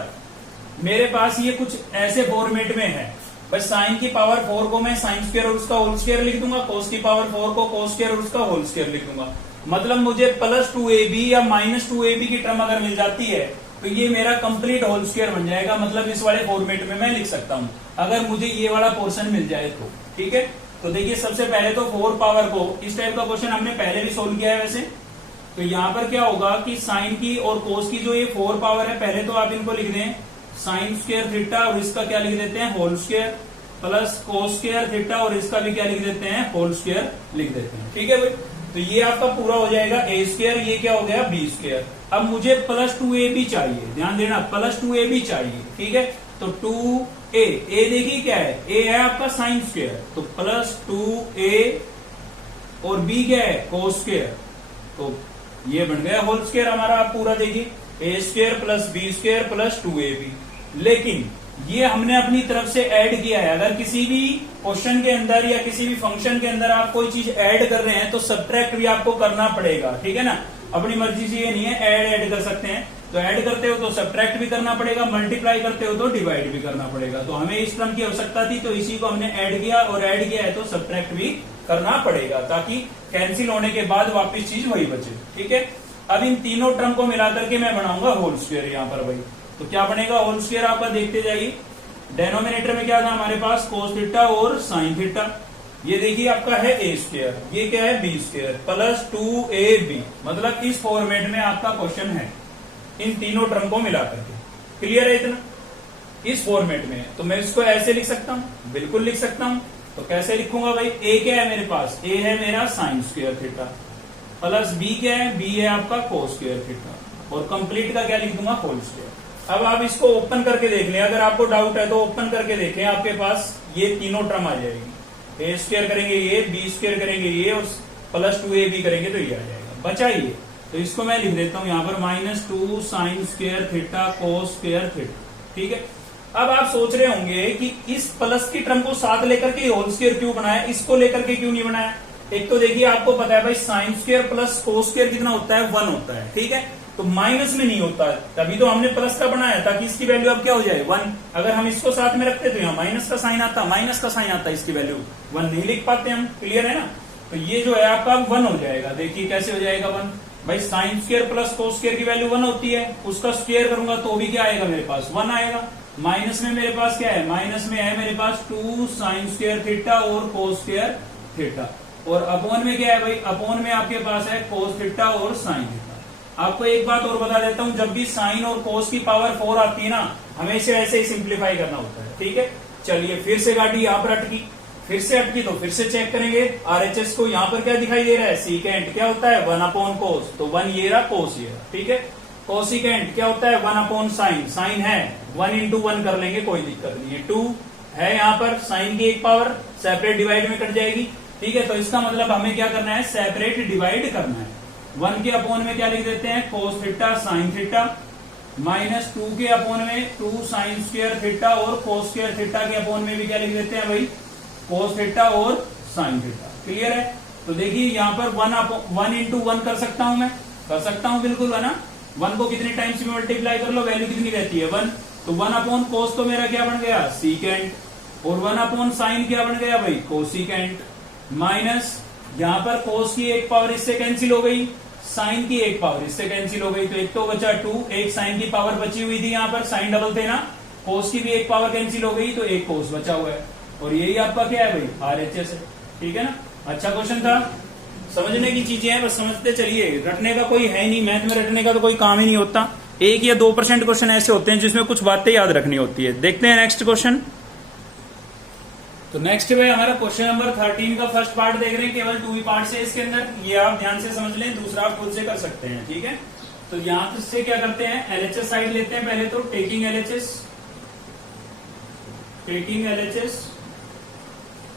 मेरे पास ये कुछ ऐसे फॉर्मेट में है, बस साइन की पावर 4 को मैं साइन स्क्वायर और उसका होल स्क्वायर लिख दूंगा, कोस की पावर 4 को कोस स्क्वायर और उसका होल स्क्वायर लिख दूंगा, मतलब मुझे प्लस 2ab या माइनस 2ab की टर्म अगर मिल जाती है, तो ये मेरा कंप्लीट होल स्क्वायर बन जाएगा, मतलब इस वाले फॉर्मेट में मैं लिख सकता हूं, अगर मुझे ये वाला पोर्शन मिल जाए तो, ठीक है। तो देखिए सबसे पहले तो 4 पावर को, इस टाइप का क्वेश्चन हमने पहले भी सोल्व किया है वैसे, तो यहाँ पर क्या होगा कि साइन की और कोस की जो ये 4 पावर है, पहले तो आप इनको लिख दें साइन स्क्वायर थीटा, और इसका क्या लिख देते हैं, whole square, plus cos square theta, और इसका भी क्या लिख देते हैं, होल स्क्वायर लिख देते हैं, ठीक है भाई। तो ये आपका पूरा हो जाएगा ए स्क्वायर, ये क्या हो गया, बी स्क्वायर। अब मुझे प्लस 2ab चाहिए, ध्यान देना, प्लस 2ab चाहिए, ठीक है, तो 2a, ए देखिए क्या है, ए है आपका साइन स्क्वायर, तो प्लस 2a, और b क्या है, कोस स्क्वायर, तो ये बन गया होल स्क्वायर हमारा। आप पूरा देखिए, A square plus B square plus 2ab, लेकिन ये हमने अपनी तरफ से ऐड किया है। अगर किसी भी क्वेश्चन के अंदर या किसी भी फंक्शन के अंदर आप कोई चीज ऐड कर रहे हैं, तो सब्ट्रैक्ट भी आपको करना पड़ेगा, ठीक है ना, अपनी मर्जी से ये नहीं है ऐड कर सकते हैं, तो ऐड करते हो तो सब्ट्रैक्ट भी करना पड़ेगा, मल्टीप्लाई करते हो तो डिवाइड भी करना पड़ेगा। तो हमें इस टर्म की आवश्यकता थी, तो इसी को हमने ऐड किया, और ऐड किया है तो सब्ट्रैक्ट भी करना पड़ेगा, ताकि कैंसिल होने के बाद वापिस चीज वही बचे, ठीक है। अब इन तीनों टर्म को मिलाकर के मैं बनाऊंगा होल स्क्वायर यहाँ पर भाई, तो क्या बनेगा होल स्क्वायर आपका, देखते जाइए। डेनोमिनेटर में क्या था हमारे पास, कोस थीटा और साइन थीटा, ये देखिए आपका है ए स्क्वायर, ये क्या है, बी स्क्वायर, प्लस 2ab, मतलब इस फॉर्मेट में आपका क्वेश्चन है, इन तीनों टर्म को मिलाकर के। क्लियर है इतना, इस फॉर्मेट में, तो मैं इसको ऐसे लिख सकता हूं, बिल्कुल लिख सकता हूं। तो कैसे लिखूंगा भाई, ए क्या है मेरे पास, ए है मेरा sine square theta, plus B क्या है, बी है आपका कोस स्क्वायर थीटा, और कंप्लीट का क्या लिख दूंगा, होल स्क्वायर। अब आप इसको ओपन करके देख लें, अगर आपको डाउट है तो ओपन करके देखें, आपके पास ये तीनों टर्म आ जाएगी, ए स्क्वायर करेंगे ये, बी स्क्वायर करेंगे ये, और प्लस 2ab करेंगे तो ये आ जाएगा, बचा ये। तो इसको मैं लिख देता हूं यहाँ पर, -2 sign square theta cos square theta, ठीक है। अब आप सोच रहे होंगे कि इस प्लस की टर्म को साथ लेकर के होल स्क्वायर क्यों बनाया, इसको लेकर के क्यों नहीं बनाया। एक तो देखिए आपको पता है भाई, sine square plus cos square कितना होता है, 1 होता है, ठीक है। तो माइनस में नहीं होता, तभी तो हमने प्लस का बनाया ताकि इसकी वैल्यू अब क्या हो जाए 1। अगर हम इसको साथ में रखते तो यहाँ माइनस का साइन आता, माइनस का साइन आता, इसकी वैल्यू 1 नहीं लिख पाते हम। क्लियर है ना? तो ये जो है आपका 1 हो जाएगा। देखिए कैसे हो जाएगा 1। भाई sine square plus cos square की वैल्यू 1 होती है, उसका स्क्वायर करूंगा तो भी क्या आएगा मेरे पास 1 आएगा। माइनस में मेरे पास क्या है, माइनस में है मेरे पास 2 साइन स्क्वायर थीटा और कोस स्क्वायर थीटा, और अपॉन में क्या है भाई, अपॉन में आपके पास है कोस थीटा और साइन थीटा। आपको एक बात और बता देता हूं, जब भी साइन और कोस की पावर 4 आती है ना, हमेशा ऐसे ही सिंप्लीफाई करना होता है। ठीक है, चलिए फिर से गाड़ी यहाँ पर अटकी, फिर से अटकी तो फिर से चेक करेंगे। आरएचएस को यहाँ पर क्या दिखाई दे रहा है, सीकेंट क्या होता है 1 अपॉन कोस, तो 1 ये रहा, कोस ये रहा। ठीक है, कोसिकेंट क्या होता है 1 अपॉन साइन, साइन है 1 इंटू 1 कर लेंगे, कोई दिक्कत नहीं है। 2 है यहाँ पर साइन की एक पावर, सेपरेट डिवाइड में कट जाएगी। ठीक है, तो इसका मतलब हमें क्या करना है, सेपरेट डिवाइड करना है। 1 के अपॉन में क्या लिख देते हैं, cos theta sine theta, minus 2 के अपॉन में 2 साइन स्क्वायर थीटा, और कोस स्क्वायर थीटा के अपॉन में भी क्या लिख देते हैं भाई, कोस थीटा और साइन थीटा। क्लियर है? तो देखिए यहाँ पर 1 इंटू 1 कर सकता हूं, मैं कर सकता हूं बिल्कुल, है ना। 1 को कितने टाइम्स में मल्टीप्लाई कर लो, वैल्यू कितनी रहती है 1। तो 1 अपॉन कोस तो मेरा क्या बन गया, सीकेंट, और 1 अपॉन साइन क्या बन गया भाई, कोसिकेंट, माइनस यहाँ पर कोस की एक पावर इससे कैंसिल हो गई, साइन की एक पावर इससे कैंसिल हो गई, तो एक तो बचा 2, एक साइन की पावर बची हुई थी, यहाँ पर साइन डबल थे ना, कोस की भी एक पावर कैंसिल हो गई, तो एक कोस बचा हुआ है, और यही आपका क्या है भाई, आरएचएस है। ठीक है ना, अच्छा क्वेश्चन था, समझने की चीजें हैं, बस समझते चलिए, रटने का कोई है नहीं, मैथ में रटने का तो कोई काम ही नहीं होता। 1 या 2% क्वेश्चन ऐसे होते हैं जिसमें कुछ बातें याद रखनी होती है। देखते हैं नेक्स्ट क्वेश्चन। तो नेक्स्ट भाई हमारा क्वेश्चन नंबर 13 का फर्स्ट पार्ट देख रहे हैं, केवल 2 ही पार्ट है इसके अंदर, ये आप ध्यान से समझ लें, दूसरा आप खुद से कर सकते हैं। ठीक है, तो यहां से क्या करते हैं, एलएचएस साइड लेते हैं पहले, तो टेकिंग एलएचएस,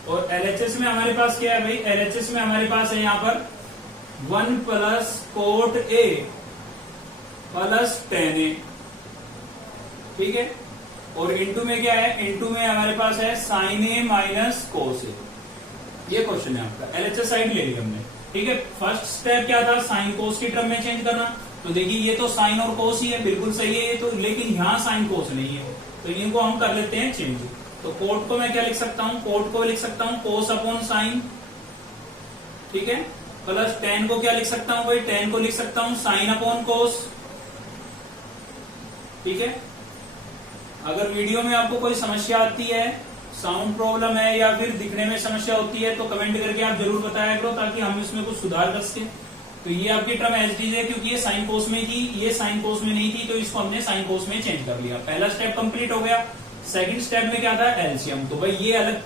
और एलएचएस में हमारे पास क्या है भाई, एलएचएस में हमारे पास है यहाँ पर 1 plus cot A plus tan A. ठीक है, और इंटू में क्या है, इंटू में हमारे पास है साइन ए माइनस कोस ए। ये क्वेश्चन है आपका, एलएचएस साइड ले लिया हमने। ठीक है, फर्स्ट स्टेप क्या था, साइन कोस की टर्म में चेंज करना। तो देखिए ये तो साइन और कोस ही है, बिल्कुल सही है ये तो, लेकिन यहाँ साइन कोस नहीं है, तो इनको हम कर लेते हैं चेंज। तो कोट को मैं क्या लिख सकता हूँ, कोट को लिख सकता हूँ कोस अपॉन साइन। ठीक है, प्लस टेन को क्या लिख सकता हूँ भाई, टेन को लिख सकता हूँ साइन अपॉन कोस। ठीक है, अगर वीडियो में आपको कोई समस्या आती है, साउंड प्रॉब्लम है या फिर दिखने में समस्या होती है, तो कमेंट करके आप जरूर बताया करो, ताकि हम इसमें कुछ सुधार कर सकें। तो ये आपकी टर्म एचडीज है, क्योंकि ये साइन कोस में थी, ये साइन कोस में नहीं थी, तो इसको हमने साइन कोस में चेंज कर लिया। पहला स्टेप कंप्लीट हो गया। सेकंड स्टेप में क्या था, एलसीएम। तो भाई ये अलग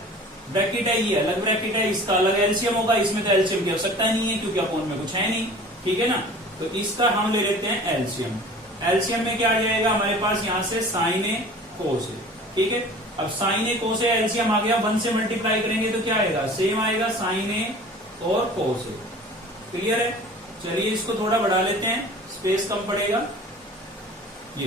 ब्रैकेट है, ये अलग ब्रैकेट है, इसका अलग एलसीएम होगा, इसमें तो एलसीएम की आवश्यकता नहीं है क्योंकि अपॉन में कुछ है नहीं। ठीक है ना, तो इसका हम ले लेते हैं एलसीएम। एलसीएम में क्या आ जाएगा हमारे पास, यहाँ से साइन ए कोस ए। ठीक है, अब sign A cos A LCM आ गया, 1 से मल्टीप्लाई करेंगे तो क्या आएगा, सेम आएगा, साइन ए और कोस ए। क्लियर है? चलिए इसको थोड़ा बढ़ा लेते हैं, स्पेस कम पड़ेगा। ये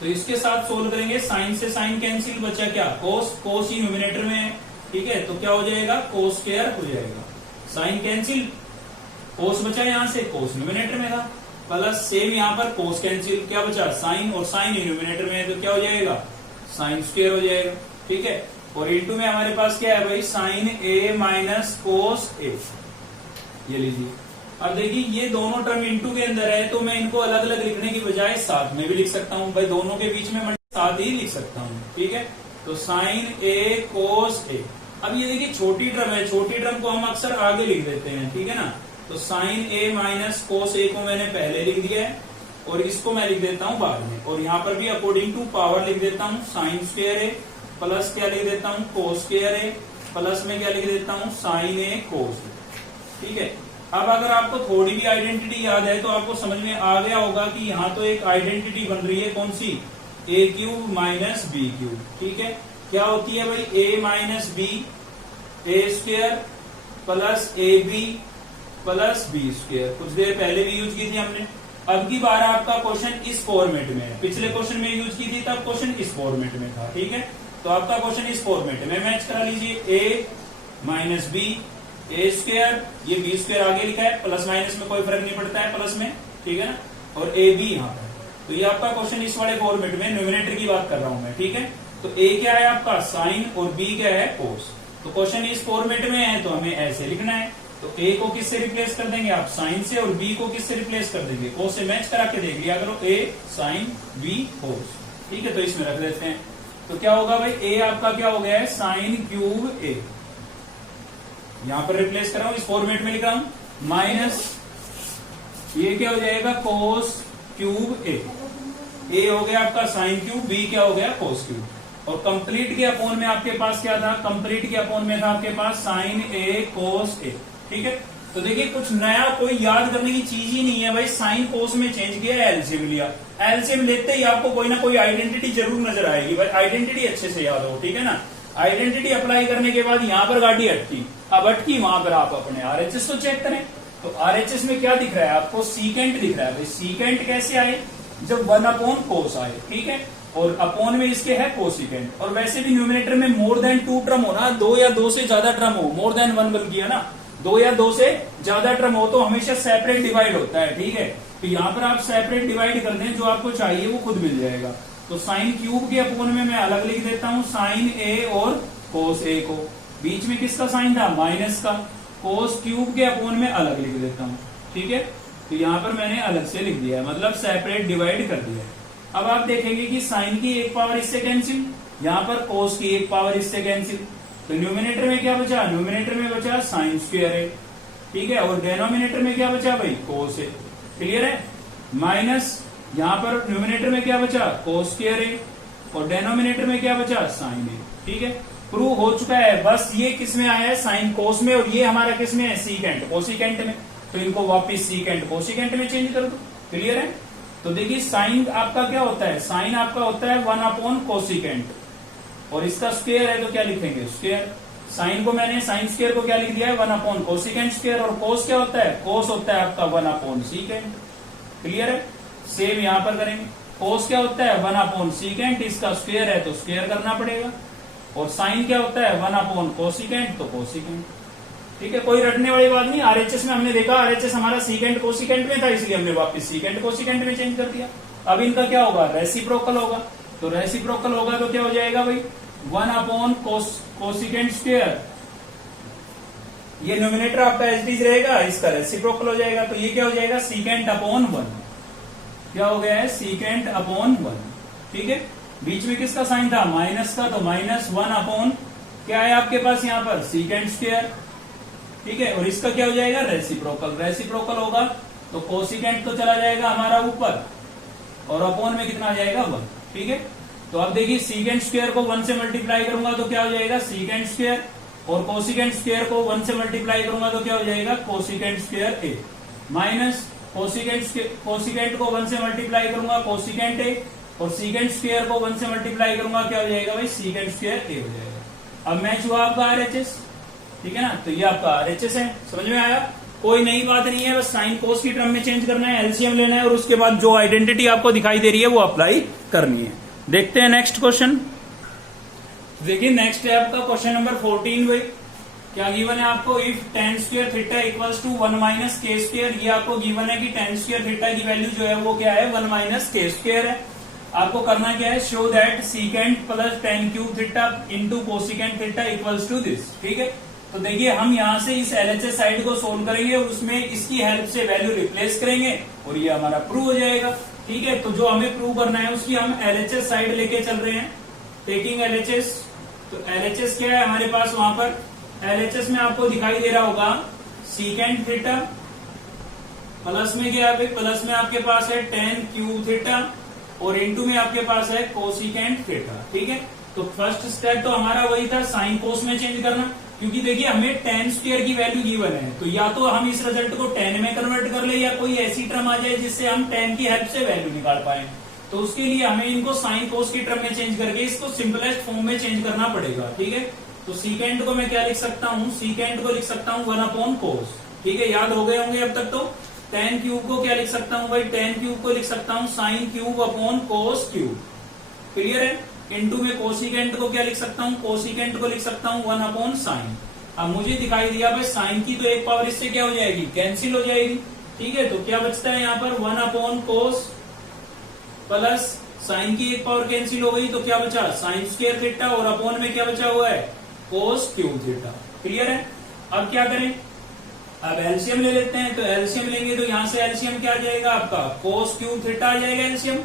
तो इसके साथ सोल्व करेंगे, साइन से साइन कैंसिल, बचा क्या, कोस, कोस ही न्यूमिनेटर में है। ठीक है, तो क्या हो जाएगा, कोस स्क्वायर हो जाएगा, साइन कैंसिल, कोस बचा यहाँ से, कोस न्यूमिनेटर में था, प्लस सेम यहाँ पर कोस कैंसिल, क्या बचा, साइन, और साइन ही न्यूमिनेटर में है, तो क्या हो जाएगा, साइन स्क्वायर हो जाएगा। ठीक है, और इंटू में हमारे पास क्या है भाई, साइन ए माइनस कोस ए। ये लीजिए, अब देखिए ये दोनों टर्म इंटू के अंदर है, तो मैं इनको अलग अलग लिखने की बजाय साथ में भी लिख सकता हूँ भाई, दोनों के बीच में मैं साथ ही लिख सकता हूँ। ठीक है, तो साइन ए कोस ए। अब ये देखिए छोटी टर्म है, छोटी टर्म को हम अक्सर आगे लिख देते हैं। ठीक है ना, तो साइन ए माइनस कोस ए को मैंने पहले लिख दिया है, और इसको मैं लिख देता हूँ बाद में, और यहाँ पर भी अकॉर्डिंग टू पावर लिख देता हूँ, साइन स्क्वायर ए प्लस क्या लिख देता हूँ, कोस स्क्वायर ए, प्लस में क्या लिख देता हूँ, साइन ए कोस ए। ठीक है, अब अगर आपको थोड़ी भी आइडेंटिटी याद है तो आपको समझ में आ गया होगा कि यहाँ तो एक आइडेंटिटी बन रही है, कौन सी, A cube minus B cube. ठीक है, क्या होती है भाई, A minus B, A square plus A B plus B square. कुछ देर पहले भी यूज की थी हमने, अब की बार आपका क्वेश्चन इस फॉर्मेट में है, पिछले क्वेश्चन में यूज की थी तब क्वेश्चन इस फॉर्मेट में था। ठीक है, तो आपका क्वेश्चन इस फॉर्मेट में मैच करा लीजिए, ए माइनस बी, ए स्क्वायर, ये बी स्क्वायर आगे लिखा है, प्लस माइनस में कोई फर्क नहीं पड़ता है, प्लस में। ठीक है ना, और ए बी यहाँ पर। तो ये आपका क्वेश्चन इस वाले फॉर्मेट में, न्यूमरेटर की बात कर रहा हूं मैं, ठीक है। तो ए क्या है आपका साइन और बी क्या है कोस। तो क्वेश्चन इस फॉर्मेट में है तो हमें ऐसे लिखना है। तो ए को किससे रिप्लेस कर देंगे आप, साइन से, और बी को किससे रिप्लेस कर देंगे, कोस से। मैच करा के देख लिया करो, ए साइन बी कोस, ठीक है। तो इसमें रख देते हैं। तो क्या होगा भाई, ए आपका क्या हो गया है साइन क्यूब ए, यहां पर रिप्लेस कर रहा हूं, इस फॉर्मेट में लिख रहा हूं, माइनस ये क्या हो जाएगा कोस क्यूब ए हो गया आपका साइन क्यूब, बी क्या हो गया कोस क्यूब। और कंप्लीट के अपोन में आपके पास क्या था, कंप्लीट के अपोन में था आपके पास साइन ए कोस ए, ठीक है। तो देखिए कुछ नया कोई याद करने की चीज ही नहीं है भाई, साइन कोस में चेंज किया, एलसीएम लिया, एलसीएम लेते ही आपको कोई ना कोई आइडेंटिटी जरूर नजर आएगी भाई, आइडेंटिटी अच्छे से याद हो, ठीक है ना। आइडेंटिटी अप्लाई करने के बाद यहाँ पर गाड़ी अटकी, अब अटकी वहां पर आप अपने आरएचएस को चेक करें। तो आरएचएस में क्या दिख रहा है आपको, सीकेंट दिख रहा है भाई। सीकेंट कैसे आए, जब 1 अपॉन कोस आए, ठीक है, और अपोन में इसके है कोसिकेंट। और वैसे भी न्यूमिनेटर में मोर देन 2 टर्म हो ना, 2 या 2 से ज्यादा टर्म हो, मोर देन 1 बल्कि है ना, 2 या 2 से ज्यादा टर्म हो तो हमेशा सेपरेट डिवाइड होता है, ठीक है। तो यहाँ पर आप सेपरेट डिवाइड कर दें, जो आपको चाहिए वो खुद मिल जाएगा। तो साइन क्यूब के अपोन में मैं अलग लिख देता हूँ साइन ए और कोस ए को, बीच में किसका साइन था माइनस का, कोस क्यूब के अपोन में अलग लिख देता हूँ, ठीक है। तो यहाँ पर मैंने अलग से लिख दिया है, मतलब सेपरेट डिवाइड कर दिया है। अब आप देखेंगे कि साइन की एक पावर इससे कैंसिल, यहाँ पर कोस की एक पावर इससे कैंसिल। तो न्यूमिनेटर में क्या बचा, न्यूमिनेटर में बचा साइन स्क्वायर है, ठीक है, और डेनोमिनेटर में क्या बचा भाई कोस है, क्लियर है। माइनस यहाँ पर न्यूमिनेटर में क्या बचा कोस स्क्वायर है, और डेनोमिनेटर में क्या बचा साइन है, ठीक है। प्रूव हो चुका है। बस ये किस में आया है, साइन कोस में, और ये हमारा किस में है सीकेंट कोसिकेंट में। तो इनको वापिस सीकेंट कोसिकेंट में चेंज कर दो, क्लियर है। तो देखिए साइन आपका क्या होता है, साइन आपका होता है 1 अपॉन कोसिकेंट, और इसका स्क्वायर है तो क्या लिखेंगे स्क्वायर। साइन को मैंने साइन स्क्वायर को क्या लिख दिया है 1 अपॉन कोसिकेंट स्क्वायर, और कोस क्या होता है, कोस होता है आपका 1 अपॉन सीकेंट, क्लियर है। सेम यहां पर करेंगे, कोस क्या होता है 1 अपॉन सीकेंट, इसका स्क्वायर है तो स्क्वायर करना पड़ेगा, और साइन क्या होता है 1 अपॉन कोसिकेंट तो कोसिकेंट, ठीक है। कोई रटने वाली बात नहीं। आरएचएस में हमने देखा, आरएचएस हमारा सीकेंट कोसिकेंट में था, इसलिए हमने वापस सीकेंट कोसिकेंट में चेंज कर दिया। अब इनका क्या होगा, रेसिप्रोकल होगा। तो रेसिप्रोकल होगा तो क्या हो जाएगा भाई 1 अपॉन कोसिकेंट स्क्वायर, ये न्यूमिनेटर आपका एज इट रहेगा, इसका रेसिप्रोकल हो जाएगा। तो ये क्या हो जाएगा सीकेंट अपॉन 1, क्या हो गया है सीकेंट अपॉन 1, ठीक है। बीच में किसका साइन था माइनस का, तो माइनस 1 अपॉन क्या है आपके पास यहाँ पर सीकेंट स्क्वायर, ठीक है। और इसका क्या हो जाएगा रेसिप्रोकल, रेसिप्रोकल होगा तो कोसिकेंट तो चला जाएगा हमारा ऊपर, और अपॉन में कितना आ जाएगा 1, ठीक है। तो अब देखिए सीकेंट स्क्वायर को 1 से मल्टीप्लाई करूंगा तो क्या हो जाएगा सीकेंट स्क्वायर, और कोसिकेंट स्क्वायर को 1 से मल्टीप्लाई करूंगा तो क्या हो जाएगा कोसिकेंट स्क्वायर ए, माइनस कोसिकेंट को 1 से मल्टीप्लाई करूंगा कोसिकेंट ए, और सीकेंट स्क्वायर को 1 से मल्टीप्लाई करूंगा क्या हो जाएगा भाई सीकेंट स्क्वायर ए हो जाएगा। अब मैच हुआ आपका आरएचएस, ठीक है ना। तो ये आपका आरएचएस है, समझ में आया। कोई नई बात नहीं है, बस साइन कोस की टर्म में चेंज करना है, एलसीएम लेना है, और उसके बाद जो आइडेंटिटी आपको दिखाई दे रही है वो अप्लाई करनी है। देखते हैं नेक्स्ट क्वेश्चन। देखिए नेक्स्ट है आपका क्वेश्चन नंबर 14 भाई। क्या गिवन है आपको, if tan square theta equals to 1 minus K square. ये आपको गिवन है कि tan स्क्वायर थीटा की वैल्यू जो है वो क्या है 1 माइनस के स्क्वायर है। आपको करना क्या है, show that secant plus tan cube theta into cosecant theta equals to this, ठीक है। तो देखिए हम यहां से इस एलएचएस साइड को सोल्व करेंगे, उसमें इसकी हेल्प से वैल्यू रिप्लेस करेंगे और ये हमारा प्रूव हो जाएगा, ठीक है। तो जो हमें प्रूव करना है उसकी हम एलएचएस साइड लेके चल रहे हैं, टेकिंग एलएचएस। तो एलएचएस क्या है हमारे पास, वहां पर एलएचएस में आपको दिखाई दे रहा होगा सीकेंट थीटा, प्लस में क्या है, प्लस में आपके पास है tan क्यूब थीटा, और इनटू में आपके पास है कोसिकेंट थीटा, ठीक है। तो फर्स्ट स्टेप तो हमारा वही था साइन कोस में चेंज करना, क्योंकि देखिए हमें tan स्क्वायर की वैल्यू गिवन है, तो या तो हम इस रिजल्ट को tan में कन्वर्ट कर ले, या कोई ऐसी टर्म आ जाए जिससे हम tan की हेल्प से वैल्यू निकाल पाए। तो उसके लिए हमें इनको साइन कोस की टर्म में चेंज करके इसको सिंपलेस्ट फॉर्म में चेंज करना पड़ेगा, ठीक है। तो सीकेंट को मैं क्या लिख सकता हूँ, सीकेंट को लिख सकता हूँ 1 अपॉन कोस, ठीक है, याद हो गए होंगे अब तक। तो tan क्यूब को क्या लिख सकता हूँ भाई, tan क्यूब को लिख सकता हूँ sine cube upon cos cube, clear है। इनटू में कोसिकेंट को क्या लिख सकता हूँ, कोसिकेंट को लिख सकता हूँ 1 अपॉन साइन। अब मुझे दिखाई दिया भाई साइन की तो एक पावर इससे क्या हो जाएगी कैंसिल हो जाएगी, ठीक है, तो क्या बचता है यहाँ पर 1 अपॉन कोस प्लस साइन की एक पावर कैंसिल हो गई, तो क्या बचा साइन स्क्वायर थीटा, और अपॉन में क्या बचा हुआ है कोस क्यूब थीटा। क्लियर है। अब क्या करें, अब एलसीएम ले लेते हैं। तो एलसीएम लेंगे तो यहां से एलसीएम क्या आ जाएगा आपका कोस क्यूब थीटा आ जाएगा एलसीएम।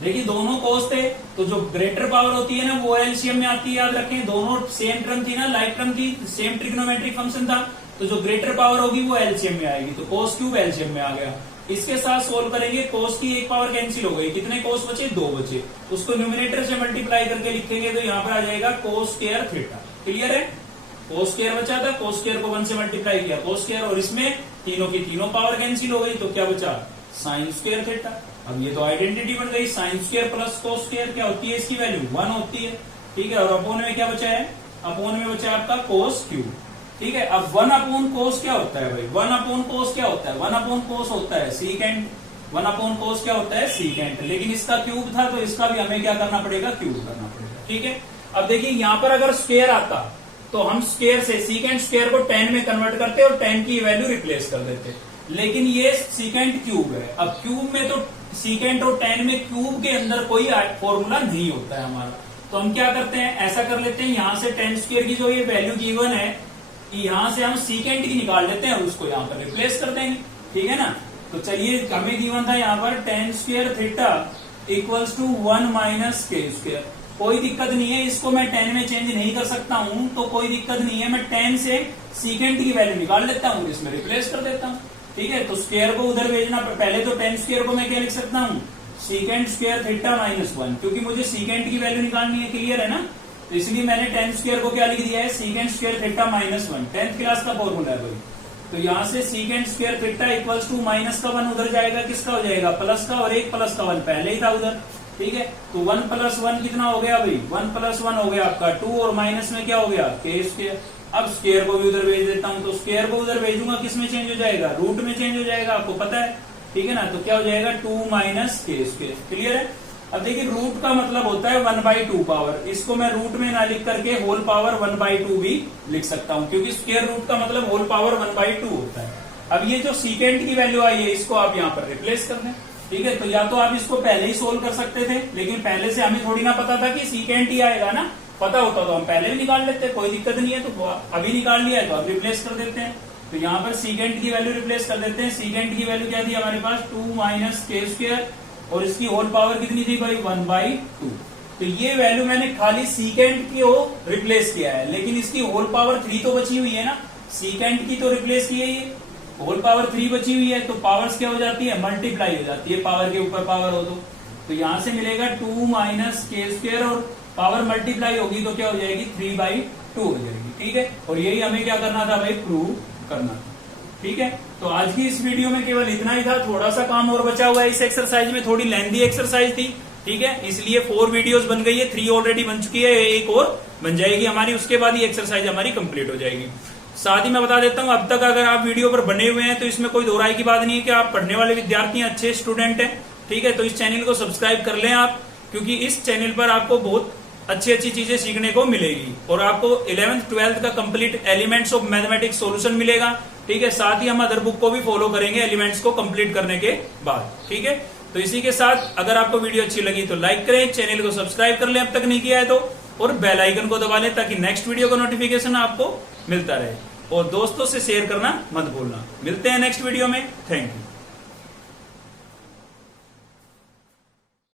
देखिए दोनों कोस थे, तो जो ग्रेटर पावर होती है ना वो एलसीएम में आती है, याद रखें। दोनों सेम टर्म थी ना, लाइक टर्म थी, सेम ट्रिग्नोमेट्रिक फंक्शन था, तो जो ग्रेटर पावर होगी वो एलसीएम में आएगी। तो कोस क्यूब एलसीएम में आ गया। इसके साथ सोल्व करेंगे, कोस की एक पावर कैंसिल हो गई, कितने कोस बचे 2 बचे, उसको न्यूमिनेटर से मल्टीप्लाई करके लिखेंगे तो यहाँ पर आ जाएगा कोस स्क्वायर थीटा। क्लियर है। कोस स्क्वायर बचा था, कोस स्क्वायर को 1 से मल्टीप्लाई किया कोस स्क्वायर, और इसमें तीनों की तीनों पावर कैंसिल हो गई, तो क्या बचा साइन स्क्वायर थीटा। अब ये तो आइडेंटिटी बन गई, sine square plus cos square क्या होती है, इसकी वैल्यू 1 होती है। ठीक है, और अपोन में क्या बचा है, अपोन में बचा आपका कोस क्यूब। ठीक है, अब 1 अपॉन कोस क्या होता है भाई, 1 अपॉन कोस क्या होता है, 1 अपॉन कोस होता है सीकेंट, 1 अपॉन कोस क्या होता है सीकेंट, लेकिन इसका क्यूब था तो इसका भी हमें क्या करना पड़ेगा, क्यूब करना पड़ेगा। ठीक है, अब देखिए यहाँ पर अगर स्क्वायर आता तो हम स्क्वायर से सीकेंट स्क्वायर को tan में कन्वर्ट करते और tan की वैल्यू रिप्लेस कर देते, लेकिन ये सीकेंट क्यूब है। अब क्यूब में तो सीकेंट और tan में क्यूब के अंदर कोई फॉर्मूला नहीं होता है हमारा, तो हम क्या करते हैं, ऐसा कर लेते हैं, यहाँ से tan स्क्वायर की जो ये वैल्यू गिवन है यहां से हम सीकेंट की निकाल लेते हैं और उसको यहाँ पर रिप्लेस कर देंगे। ठीक है ना, तो चलिए हमें गिवन था यहाँ पर tan square theta equals to 1 minus K square. कोई दिक्कत नहीं है, इसको मैं tan में चेंज नहीं कर सकता हूं, तो कोई दिक्कत नहीं है, मैं tan से सीकेंट की वैल्यू निकाल लेता हूं, इसमें रिप्लेस कर देता हूं। ठीक है, तो स्क्वायर को उधर भेजना, पहले तो tan स्क्वायर को मैं क्या लिख सकता हूं, सीकेंट स्क्वायर थीटा माइनस 1, क्योंकि मुझे सीकेंट की वैल्यू निकालनी है। क्लियर है ना, तो इसलिए मैंने tan स्क्वायर को क्या लिख दिया है, secant square theta minus 1, 10th class का फॉर्मूला है भाई। तो यहाँ से secant square theta equals to minus का 1 उधर जाएगा, किसका हो जाएगा प्लस का, और एक प्लस का 1 पहले ही था उधर। ठीक है, तो 1 प्लस 1 कितना हो गया भाई, 1 प्लस 1 हो गया आपका 2, और माइनस में क्या हो गया के स्क्वायर। अब स्क्वायर को भी उधर भेज देता हूँ, तो स्क्वायर को उधर भेजूंगा किस में चेंज हो जाएगा, रूट में चेंज हो जाएगा, आपको पता है। ठीक है ना, तो क्या हो जाएगा 2 माइनस के स्क्वायर। क्लियर है। अब देखिए रूट का मतलब होता है 1/2 पावर, इसको मैं रूट में ना लिख करके होल पावर 1/2 भी लिख सकता हूं, क्योंकि स्क्वायर रूट का मतलब होल पावर 1/2 होता है। अब ये जो सीकेंट की वैल्यू आई है इसको आप यहाँ पर रिप्लेस कर दें। ठीक है, तो या तो आप इसको पहले ही सोल्व कर सकते थे, लेकिन पहले से हमें थोड़ी ना पता था कि सीकेंट ही आएगा ना, पता होता तो हम पहले भी निकाल लेते, कोई दिक्कत नहीं है। तो अभी निकाल लिया है तो आप रिप्लेस कर देते हैं, तो यहाँ पर सीकेंट की वैल्यू रिप्लेस कर देते हैं। सीकेंट की वैल्यू क्या थी हमारे पास 2 माइनस के स्क्वायर, और इसकी होल पावर कितनी थी भाई 1/2। तो ये वैल्यू मैंने खाली सीकेंट की हो रिप्लेस किया है, लेकिन इसकी होल पावर 3 तो बची हुई है ना, सीकेंट की तो रिप्लेस की है, ये होल पावर 3 बची हुई है, तो पावर्स क्या हो जाती है, मल्टीप्लाई हो जाती है, पावर के ऊपर पावर हो तो यहां से मिलेगा 2 माइनस के स्क्वायर, और पावर मल्टीप्लाई होगी तो क्या हो जाएगी 3/2 हो जाएगी। ठीक है, और यही हमें क्या करना था भाई, प्रूव करना था। ठीक है, तो आज की इस वीडियो में केवल इतना ही था, थोड़ा सा काम और बचा हुआ है इस एक्सरसाइज में, थोड़ी लेंथी एक्सरसाइज थी। ठीक है, इसलिए 4 वीडियोस बन गई है, 3 ऑलरेडी बन चुकी है, एक और बन जाएगी हमारी, उसके बाद ही एक्सरसाइज हमारी कंप्लीट हो जाएगी। साथ ही मैं बता देता हूं, अब तक अगर आप वीडियो पर बने हुए हैं तो इसमें कोई दो राय की बात नहीं है कि आप पढ़ने वाले विद्यार्थी हैं, अच्छे स्टूडेंट हैं। ठीक है, तो इस चैनल को सब्सक्राइब कर लें आप, क्योंकि इस चैनल पर आपको बहुत अच्छी अच्छी चीजें सीखने को मिलेगी, और आपको 11th 12th का complete elements of mathematics solution मिलेगा। ठीक है, साथ ही हम अदर बुक को भी फॉलो करेंगे एलिमेंट्स को कंप्लीट करने के बाद। ठीक है, तो इसी के साथ अगर आपको वीडियो अच्छी लगी तो लाइक करें, चैनल को सब्सक्राइब कर लें अब तक नहीं किया है तो, और बेल आइकन को दबा लें ताकि नेक्स्ट वीडियो का नोटिफिकेशन आपको मिलता रहे, और दोस्तों से शेयर करना मत भूलना। मिलते हैं नेक्स्ट वीडियो में, थैंक यू।